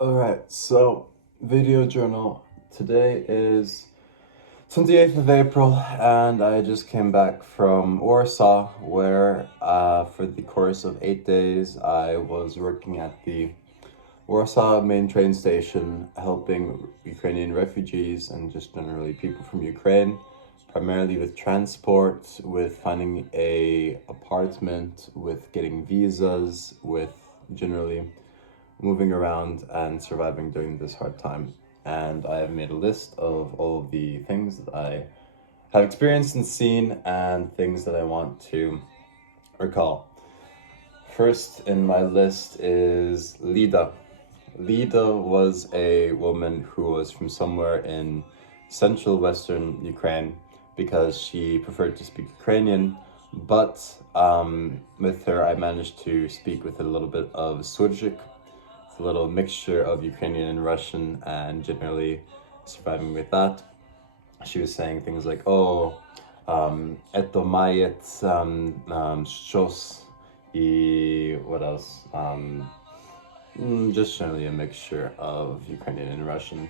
Alright, so video journal. Today is 28th of April and I just came back from Warsaw where for the course of 8 days I was working at the Warsaw main train station helping Ukrainian refugees and just generally people from Ukraine, primarily with transport, with finding a apartment, with getting visas, with generally moving around and surviving during this hard time. And I have made a list of all of the things that I have experienced and seen and things that I want to recall. First in my list is Lida. Lida was a woman who was from somewhere in central western Ukraine because she preferred to speak Ukrainian, but with her I managed to speak with a little bit of Surjik, a little mixture of Ukrainian and Russian, and generally surviving with that. She was saying things like, "Oh, это мает щось," what else? Just generally a mixture of Ukrainian and Russian.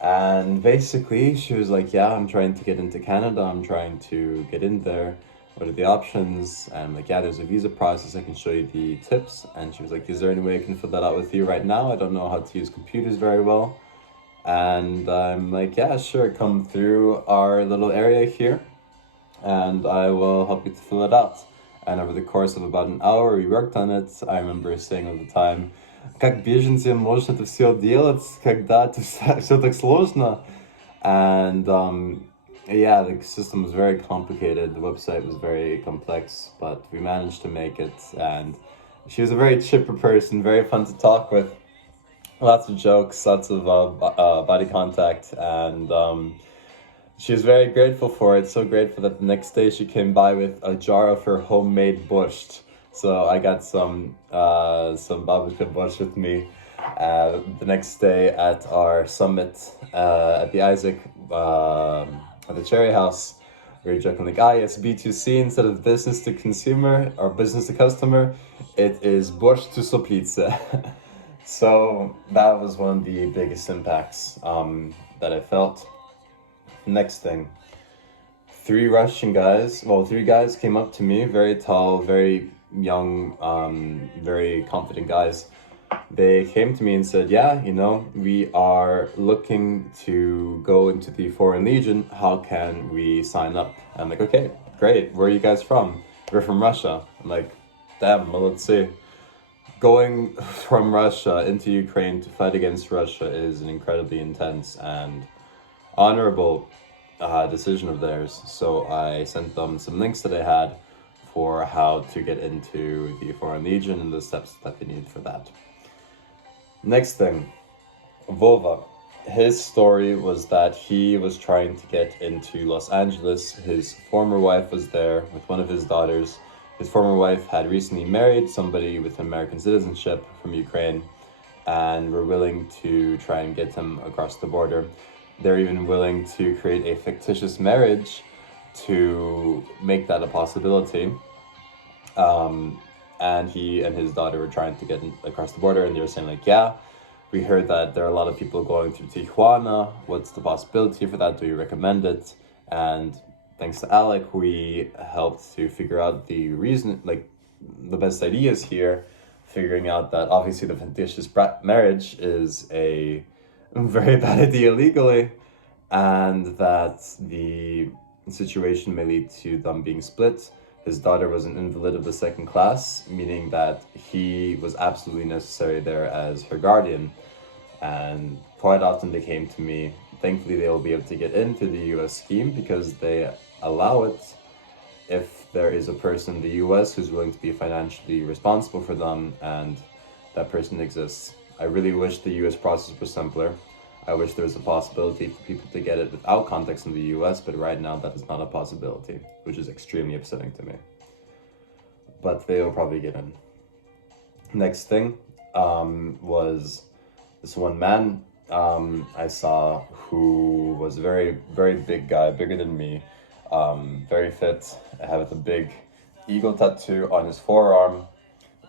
And basically, she was like, "Yeah, I'm trying to get into Canada. I'm trying to get in there. What are the options?" And I'm like, "Yeah, there's a visa process. I can show you the tips." And she was like, "Is there any way I can fill that out with you right now? I don't know how to use computers very well." And I'm like, "Yeah, sure. Come through our little area here and I will help you to fill it out." And over the course of about an hour, we worked on it. I remember saying all the time, "Как беженцы можно это все делать, когда это все так сложно?" And yeah, the system was very complicated. The website was very complex, but we managed to make it. And she was a very chipper person, very fun to talk with. Lots of jokes, lots of body contact, and she was very grateful for it. So grateful that the next day she came by with a jar of her homemade borscht. So I got some babushka borscht with me the next day at our summit at the Isaac at the Cherry House. We were joking like, yes, B2C instead of business to consumer or business to customer, it is borscht to soplice. So that was one of the biggest impacts that I felt. Next thing, three guys came up to me, very tall, very young, very confident guys. They came to me and said, "Yeah, we are looking to go into the Foreign Legion. How can we sign up?" I'm like, "Okay, great. Where are you guys from?" "We're from Russia." I'm like, "Damn, well, let's see." Going from Russia into Ukraine to fight against Russia is an incredibly intense and honorable decision of theirs. So I sent them some links that I had for how to get into the Foreign Legion and the steps that they needed for that. Next thing, Vova. His story was that he was trying to get into Los Angeles. His former wife was there with one of his daughters. His former wife had recently married somebody with American citizenship from Ukraine and were willing to try and get him across the border. They're even willing to create a fictitious marriage to make that a possibility. And he and his daughter were trying to get across the border, and they were saying like, "Yeah, we heard that there are a lot of people going through Tijuana. What's the possibility for that? Do you recommend it?" And thanks to Alec, we helped to figure out the reason, like the best ideas here, figuring out that obviously the fictitious marriage is a very bad idea legally, and that the situation may lead to them being split. His daughter was an invalid of the second class, meaning that he was absolutely necessary there as her guardian. And quite often they came to me. Thankfully, they will be able to get into the US scheme because they allow it if there is a person in the US who's willing to be financially responsible for them, and that person exists. I really wish the US process was simpler. I wish there was a possibility for people to get it without context in the US, but right now that is not a possibility, which is extremely upsetting to me. But they will probably get in. Next thing was this one man I saw who was a very, very big guy, bigger than me, very fit, had a big eagle tattoo on his forearm,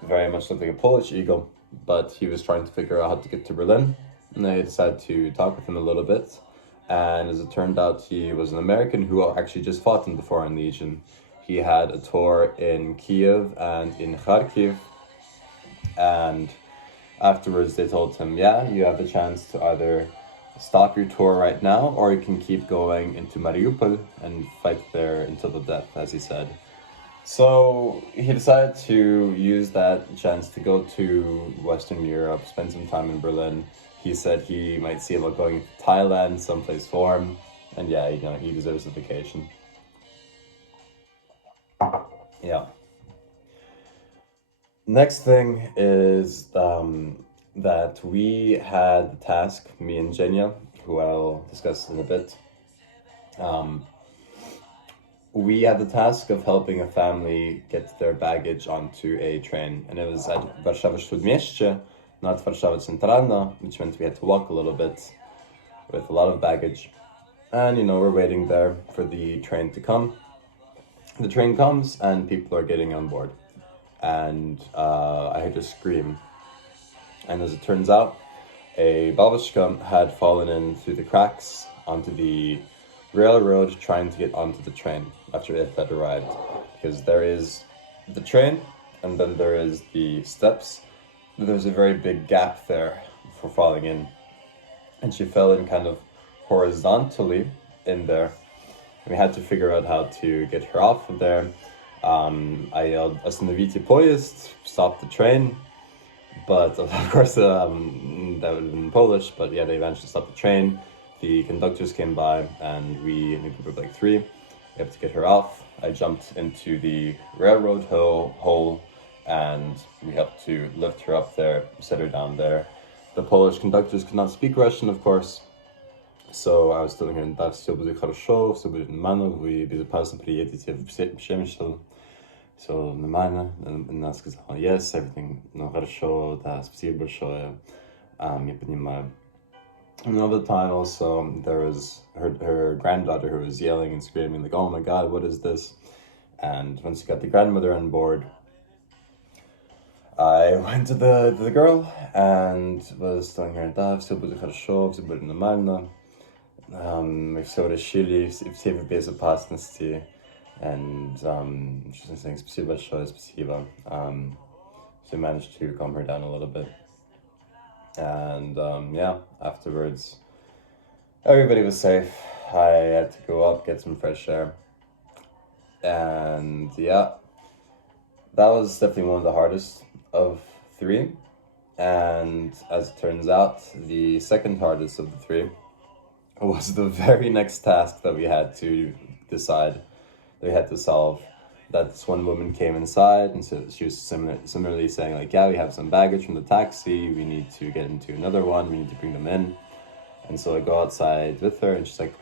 very much looked like a Polish eagle. but he was trying to figure out how to get to Berlin, and I decided to talk with him a little bit. And as it turned out, he was an American who actually just fought in the Foreign Legion. He had a tour in Kiev and in Kharkiv, and afterwards they told him, yeah, you have the chance to either stop your tour right now, or you can keep going into Mariupol and fight there until the death, as he said. So he decided to use that chance to go to Western Europe, spend some time in Berlin. He said he might see about going to Thailand, someplace warm, and yeah, he deserves a vacation. Yeah. Next thing is that we had the task, me and Jenya, who I'll discuss in a bit. We had the task of helping a family get their baggage onto a train, and it was at Warszawa Śródmieście, not Warszawa Centralna, which meant we had to walk a little bit with a lot of baggage. And we're waiting there for the train to come. The train comes and people are getting on board, and I heard a scream. And as it turns out, a babushka had fallen in through the cracks onto the railroad trying to get onto the train after it had arrived. Because there is the train, and then there is the steps. There's a very big gap there for falling in. And she fell in kind of horizontally in there. And we had to figure out how to get her off of there. I yelled, "Остановите поезд," stop the train. But of course, that would have been in Polish, but yeah, they managed to stop the train. The conductors came by, and we, in a group of like 3, we had to get her off. I jumped into the railroad hole, and we helped to lift her up there, set her down there. The Polish conductors could not speak Russian, of course, so I was telling her, "Да, все будет хорошо, все будет нормально, вы безопасно приедете в Przemysl." So, нормально, and она сказала, "Yes, everything, хорошо, да, спасибо большое, я понимаю." Another time also, there was her granddaughter who was yelling and screaming like, "Oh my God, what is this?" And once you got the grandmother on board, I went to the girl and was telling her, "Да, все будет хорошо, все будет нормально, мы все решили, все в безопасности." And she was saying, "Спасибо большое, спасибо." So I managed to calm her down a little bit. And yeah, afterwards, everybody was safe. I had to go up, get some fresh air. And yeah, that was definitely one of the hardest of 3. And as it turns out, the second hardest of the 3 was the very next task that we had to decide, that we had to solve. That this one woman came inside, and so she was similarly saying like, "Yeah, we have some baggage from the taxi, we need to get into another one, we need to bring them in." And so I go outside with her, and she's like,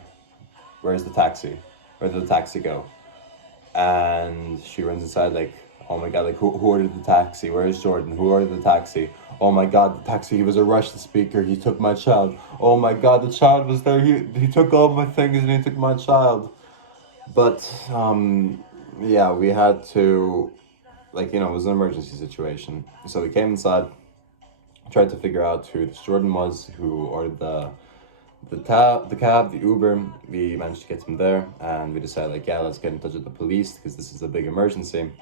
"Where's the taxi? Where did the taxi go?" And she runs inside like, "Oh my God, like who ordered the taxi? Where is Jordan? Who ordered the taxi? Oh my God, the taxi, he was a Russian speaker, he took my child. Oh my God, the child was there, he took all my things and he took my child." But yeah, we had to, like, it was an emergency situation. So we came inside, tried to figure out who this Jordan was, who ordered the cab, the Uber. We managed to get him there, and we decided like, yeah, let's get in touch with the police because this is a big emergency.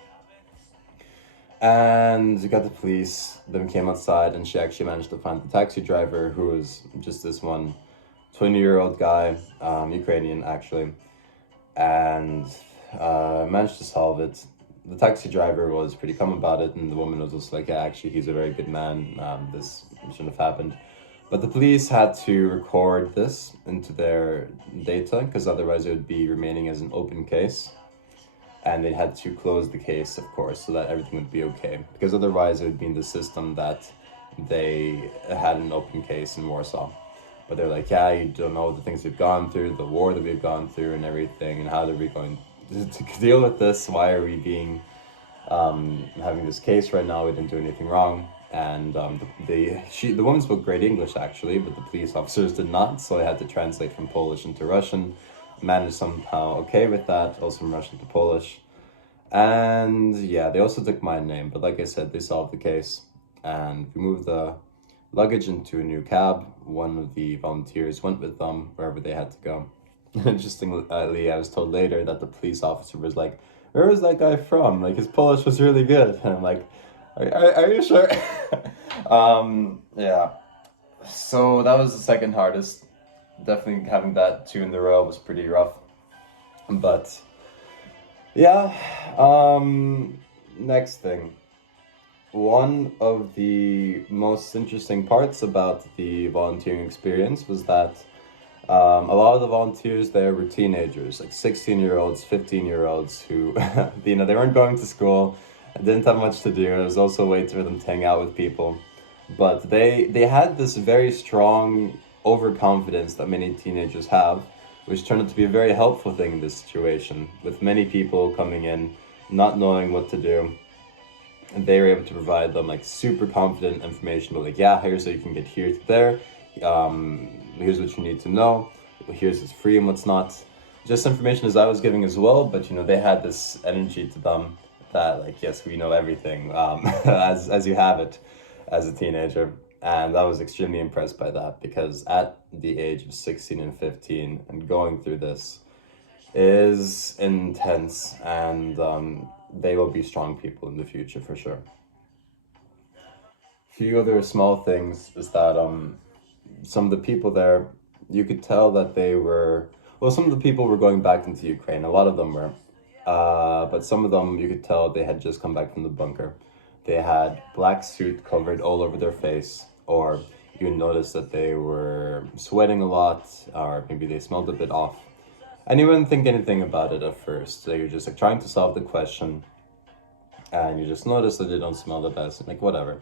And we got the police, then we came outside, and she actually managed to find the taxi driver, who was just this one 20-year-old guy, Ukrainian actually, and managed to solve it. The taxi driver was pretty calm about it, and the woman was also like, "Yeah, actually, he's a very good man. This shouldn't have happened." But the police had to record this into their data, because otherwise it would be remaining as an open case. And they had to close the case, of course, so that everything would be okay. Because otherwise it would be in the system that they had an open case in Warsaw. But they're like, "Yeah, you don't know the things we've gone through, the war that we've gone through and everything, and how are we going to deal with this? Why are we being having this case right now? We didn't do anything wrong." And the woman spoke great English actually, but the police officers did not, so I had to translate from Polish into Russian. Managed somehow okay with that, also from Russian to Polish. And yeah, they also took my name, but like I said, they solved the case. and we moved the luggage into a new cab. One of the volunteers went with them wherever they had to go. Interestingly, I was told later that the police officer was like, "Where was that guy from? Like, his Polish was really good." And I'm like, are you sure?" Yeah. So that was the second hardest. Definitely having that two in a row was pretty rough. But yeah, next thing. One of the most interesting parts about the volunteering experience was that a lot of the volunteers there were teenagers, like 16-year-olds, 15-year-olds who, they weren't going to school, didn't have much to do. It was also a way for them to hang out with people. But they had this very strong overconfidence that many teenagers have, which turned out to be a very helpful thing in this situation, with many people coming in, not knowing what to do. And they were able to provide them like super confident information about like, yeah, here's how you can get here to there. Here's what you need to know. Here's what's free and what's not. Just information as I was giving as well, but they had this energy to them that like, yes, we know everything, as you have it as a teenager. And I was extremely impressed by that, because at the age of 16 and 15 and going through this is intense, and they will be strong people in the future for sure. A few other small things is that some of the people there, you could tell that they were, well, some of the people were going back into Ukraine. A lot of them were. But some of them, you could tell they had just come back from the bunker. They had black suit covered all over their face, or you would notice that they were sweating a lot, or maybe they smelled a bit off. And you wouldn't think anything about it at first. So you're just like trying to solve the question, and you just notice that they don't smell the best, like whatever.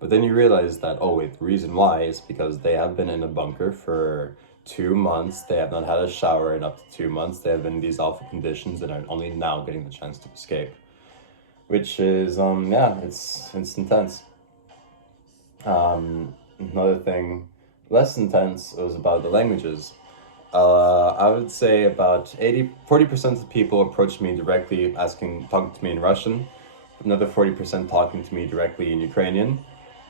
But then you realize that, oh wait, the reason why is because they have been in a bunker for 2 months. They have not had a shower in up to 2 months. They have been in these awful conditions and are only now getting the chance to escape. Which is, yeah, it's intense. Another thing less intense was about the languages. I would say about 40% of people approached me directly talking to me in Russian, another 40% talking to me directly in Ukrainian,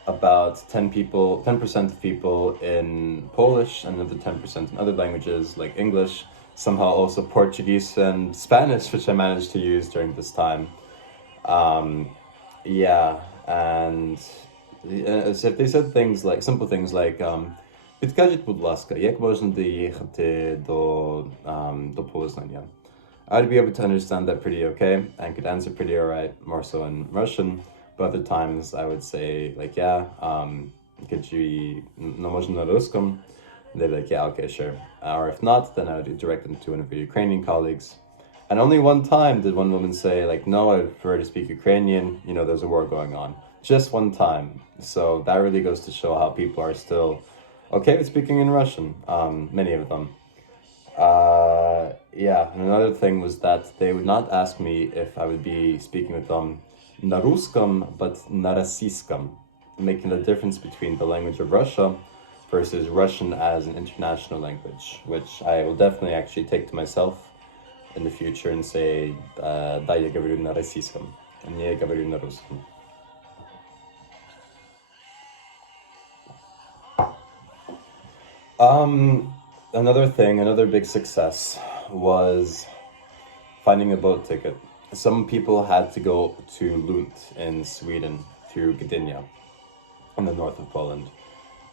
about 10% of people in Polish, and another 10% in other languages like English, somehow also Portuguese and Spanish, which I managed to use during this time. Yeah, and as if they said things like, simple things like, "Підкажіть, будь ласка, як можна доїхати до Познання?" I'd be able to understand that pretty okay and could answer pretty alright, more so in Russian. But other times I would say like, yeah, could you, no можно на русском? They'd be like, yeah, okay, sure. Or if not, then I would direct them to one of your Ukrainian colleagues. And only one time did one woman say like, no, I prefer to speak Ukrainian, there's a war going on. Just one time. So that really goes to show how people are still okay with speaking in Russian, many of them. Yeah, and another thing was that they would not ask me if I would be speaking with them na ruskom, but na rossiyskом, making the difference between the language of Russia versus Russian as an international language, which I will definitely actually take to myself in the future and say, да, я говорю на российском, не говорю на русском. Another big success was finding a boat ticket. Some people had to go to Lund in Sweden through Gdynia in the north of Poland.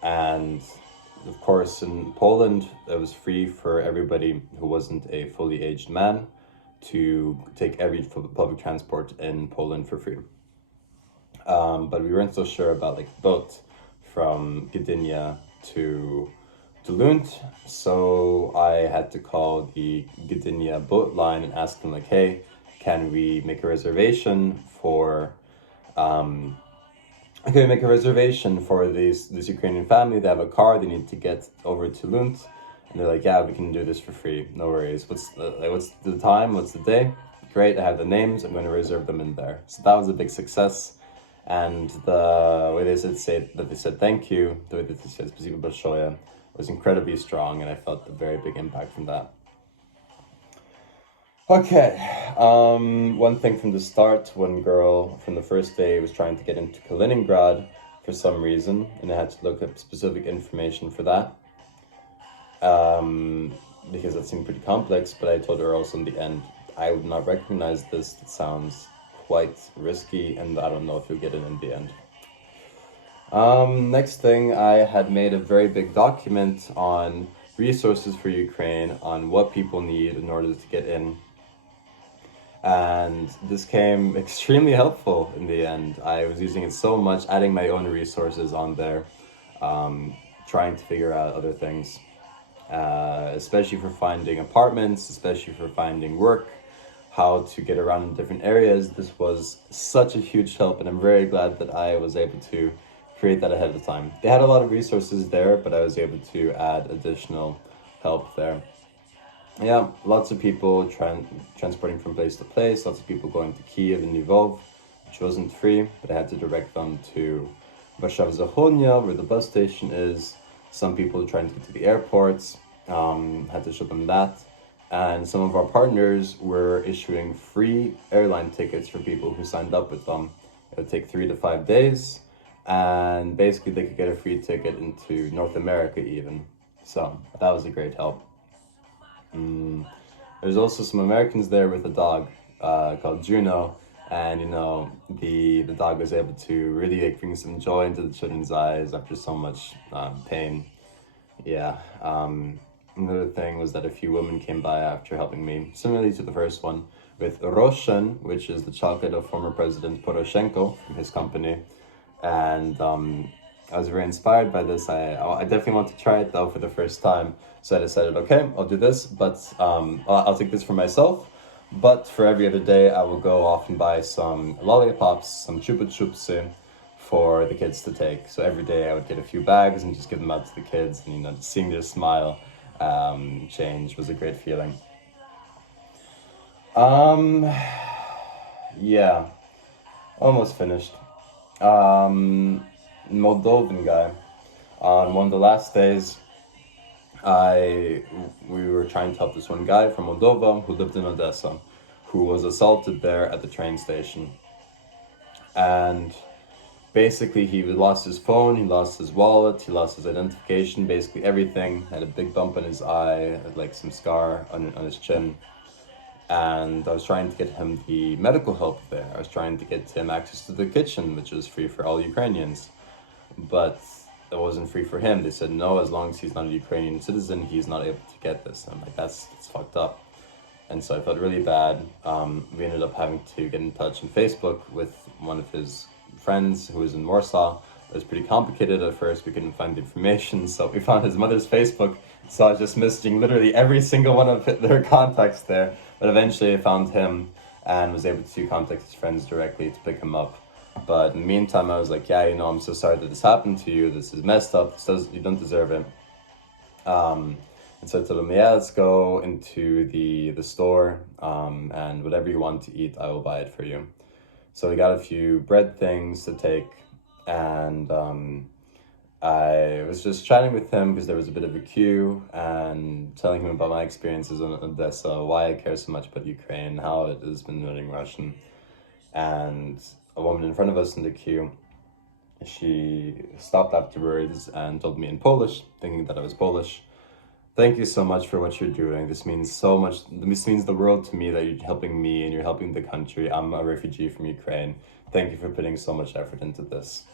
And of course, in Poland, it was free for everybody who wasn't a fully aged man to take every public transport in Poland for free. But we weren't so sure about like boat from Gdynia to Lund, so I had to call the Gdynia boat line and ask them like, hey, can we make a reservation for this Ukrainian family? They have a car, they need to get over to Lund. And they're like, yeah, we can do this for free, no worries. What's the time, what's the day? Great, I have the names, I'm going to reserve them in there. So that was a big success. And the way they said thank you, the way that they said спасибо большое, was incredibly strong, and I felt a very big impact from that. Okay, one thing from the start, one girl from the first day was trying to get into Kaliningrad for some reason, and I had to look up specific information for that. Because that seemed pretty complex, but I told her also in the end, I would not recognize this. It sounds quite risky, and I don't know if you'll get it in the end. Next thing, I had made a very big document on resources for Ukraine, on what people need in order to get in. And this came extremely helpful in the end. I was using it so much, adding my own resources on there, trying to figure out other things, especially for finding apartments, especially for finding work, how to get around in different areas. This was such a huge help, and I'm very glad that I was able to create that ahead of time. They had a lot of resources there, but I was able to add additional help there. Yeah, lots of people transporting from place to place, lots of people going to Kiev and Lvov, which wasn't free, but I had to direct them to Warsaw Zachodnia, where the bus station is. Some people trying to get to the airports, had to show them that. And some of our partners were issuing free airline tickets for people who signed up with them. It would take 3 to 5 days, and basically they could get a free ticket into North America even. So that was a great help. There's also some Americans there with a dog called Juno, and the dog was able to really bring some joy into the children's eyes after so much pain. Yeah. Another thing was that a few women came by after helping me, similarly to the first one, with Roshan, which is the chocolate of former President Poroshenko from his company. And I was very inspired by this. I definitely want to try it though for the first time. So I decided, okay, I'll do this, but I'll take this for myself. But for every other day, I will go off and buy some lollipops, some chupa chupsi for the kids to take. So every day I would get a few bags and just give them out to the kids. And just seeing their smile change was a great feeling. Yeah, almost finished. Moldovan guy. On one of the last days, we were trying to help this one guy from Moldova who lived in Odessa, who was assaulted there at the train station. And basically he lost his phone, he lost his wallet, he lost his identification, basically everything. Had a big bump in his eye, had like some scar on his chin. And I was trying to get him the medical help there. I was trying to get him access to the kitchen, which is free for all Ukrainians. But it wasn't free for him. They said no, as long as he's not a Ukrainian citizen, he's not able to get this. And I'm like, that's fucked up. And so I felt really bad. We ended up having to get in touch on Facebook with one of his friends who was in Warsaw. It was pretty complicated at first. We couldn't find the information, so we found his mother's Facebook. So I was just messaging literally every single one of their contacts there. But eventually I found him and was able to contact his friends directly to pick him up. But in the meantime, I was like, yeah, I'm so sorry that this happened to you. This is messed up. You don't deserve it. And so I told him, yeah, let's go into the store, and whatever you want to eat, I will buy it for you. So we got a few bread things to take, and I was just chatting with him because there was a bit of a queue, and telling him about my experiences in Odessa, why I care so much about Ukraine, how it has been learning Russian. And a woman in front of us in the queue, she stopped afterwards and told me in Polish, thinking that I was Polish, "Thank you so much for what you're doing. This means so much. This means the world to me that you're helping me and you're helping the country. I'm a refugee from Ukraine. Thank you for putting so much effort into this."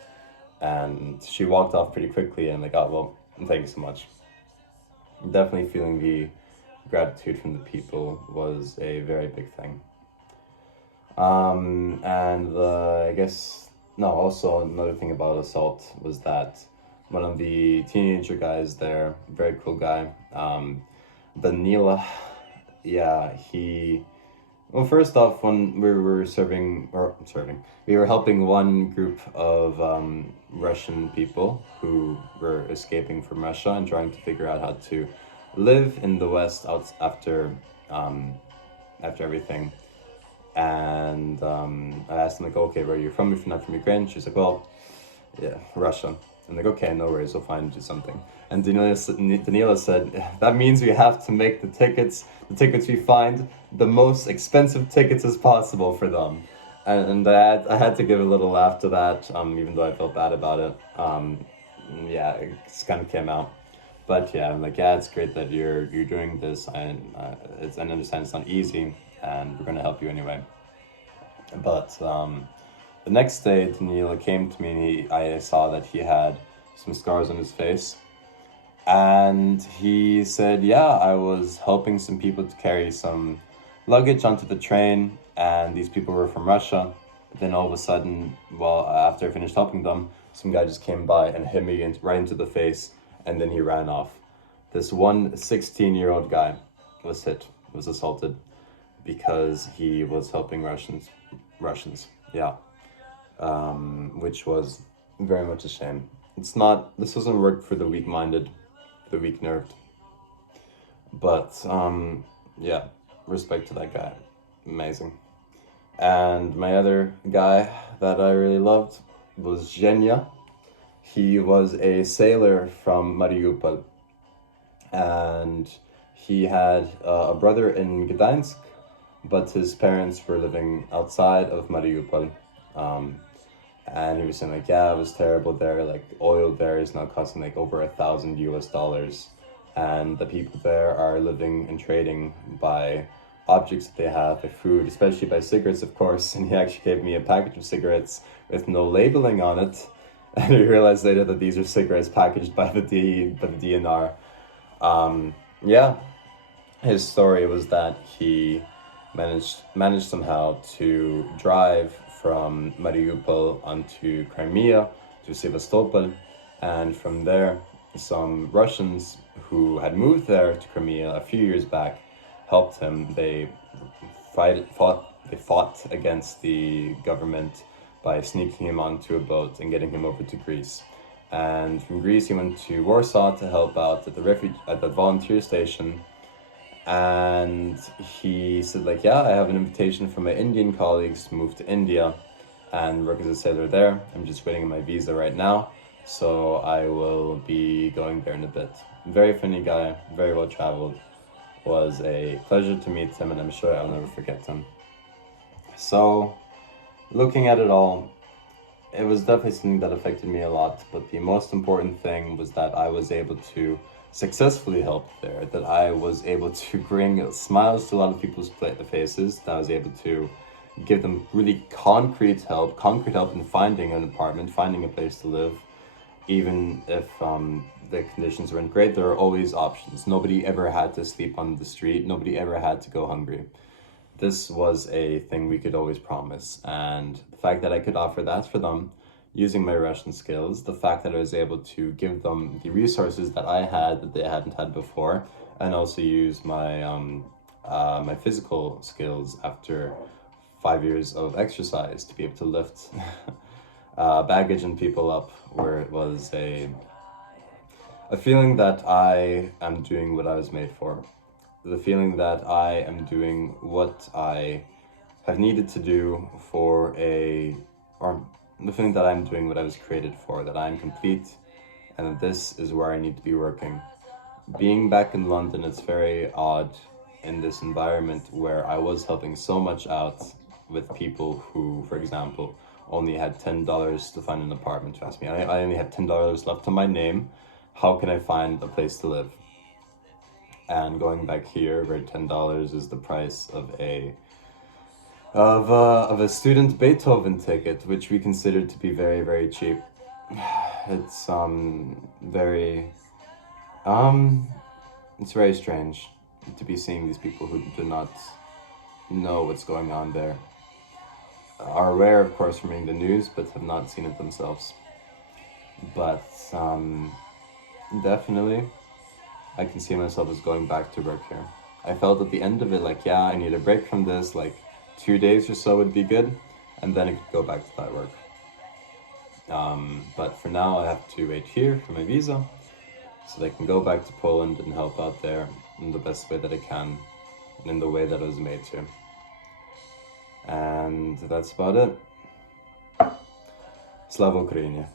And she walked off pretty quickly, and I'm like, oh, well, thank you so much. Definitely feeling the gratitude from the people was a very big thing. Also another thing about assault was that one of the teenager guys there, very cool guy, Danila, yeah, first off, when we were we were helping one group of Russian people who were escaping from Russia and trying to figure out how to live in the West after everything. And I asked him, like, okay, where are you from? If you're not from Ukraine. She's like, well, yeah, Russia. I'm like, okay, no worries, we'll find you something. And Danila said, that means we have to make the tickets we find, the most expensive tickets as possible for them. and I had to give a little laugh to that, even though I felt bad about it. Yeah, it just kind of came out. But yeah, I'm like, yeah, it's great that you're doing this, and I understand it's not easy, and we're gonna help you anyway. But the next day, Daniela came to me, and I saw that he had some scars on his face, and he said, yeah, I was helping some people to carry some luggage onto the train, and these people were from Russia. But then all of a sudden, well, after I finished helping them, some guy just came by and hit me right into the face, and then he ran off. This one 16-year-old guy was assaulted because he was helping Russians, yeah, which was very much a shame. This doesn't work for the weak-minded, the weak-nerved, but yeah, respect to that guy, amazing. And my other guy that I really loved was Zhenya. He was a sailor from Mariupol, and he had a brother in Gdansk, but his parents were living outside of Mariupol. And he was saying like, yeah, it was terrible there. Like oil there is now costing like over $1,000 US, and the people there are living and trading by objects that they have, by food, especially by cigarettes, of course. And he actually gave me a package of cigarettes with no labeling on it, and we realized later that these are cigarettes packaged by the DNR. Yeah, his story was that he managed somehow to drive from Mariupol onto Crimea to Sevastopol, and from there some Russians who had moved there to Crimea a few years back helped him. They fought against the government by sneaking him onto a boat and getting him over to Greece. And from Greece he went to Warsaw to help out at the volunteer station. And he said like, yeah, I have an invitation from my Indian colleagues to move to India and work as a sailor there. I'm just waiting on my visa right now, so I will be going there in a bit. Very funny guy, very well traveled. Was a pleasure to meet him, and I'm sure I'll never forget him. So, looking at it all, it was definitely something that affected me a lot, but the most important thing was that I was able to successfully help there, that I was able to bring smiles to a lot of people's faces, that I was able to give them really concrete help in finding an apartment, finding a place to live. Even if the conditions weren't great, there are always options. Nobody ever had to sleep on the street, nobody ever had to go hungry. This was a thing we could always promise, and the fact that I could offer that for them using my Russian skills, the fact that I was able to give them the resources that I had that they hadn't had before, and also use my my physical skills after 5 years of exercise to be able to lift baggage and people up, where it was a feeling that I am doing what I was made for. The feeling that I am doing what I have needed to do or the feeling that I'm doing what I was created for, that I'm complete, and that this is where I need to be working. Being back in London, it's very odd in this environment where I was helping so much out with people who, for example, only had $10 to find an apartment. Trust me, I only had $10 left on my name. How can I find a place to live? And going back here, where $10 is the price of a student Beethoven ticket, which we consider to be very, very cheap. It's it's very strange to be seeing these people who do not know what's going on there. Are aware, of course, from reading the news, but have not seen it themselves. But definitely, I can see myself as going back to work here. I felt at the end of it like, yeah, I need a break from this, like 2 days or so would be good, and then I could go back to that work. But for now, I have to wait here for my visa, so that I can go back to Poland and help out there in the best way that I can, and in the way that I was made to. And that's about it. Slava Ukraini.